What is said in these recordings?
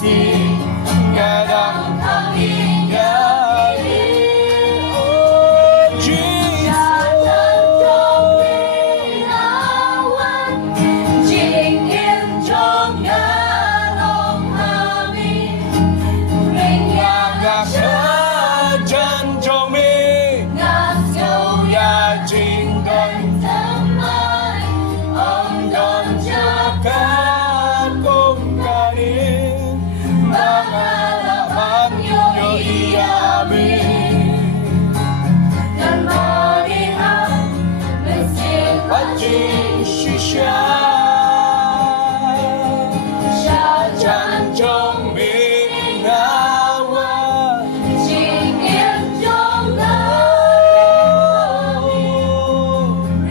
si nga đang thang in ya li oh Jesus Trình yên trong ngã lòng hà mi Mình nhà ngạc ngã chân trong mi ngã sâu ya trình gần thơm mai Ông đón cho cả cùng cả đi Mga laban nyo iyamin Dan marihan Mynsiem Paging shisha Siya Chan trong mình awa Trình yên trong ngã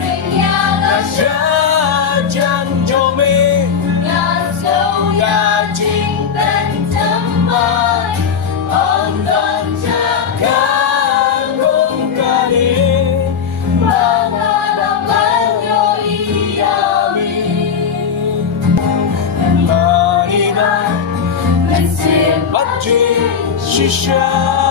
Ring nhà là Cha chan trong mình ngã sâu ya trình bên thơm mai Ông đón cha Cả cùng cả đi Mga laban nyo iyamin Marihan Mynsiem Paging shisha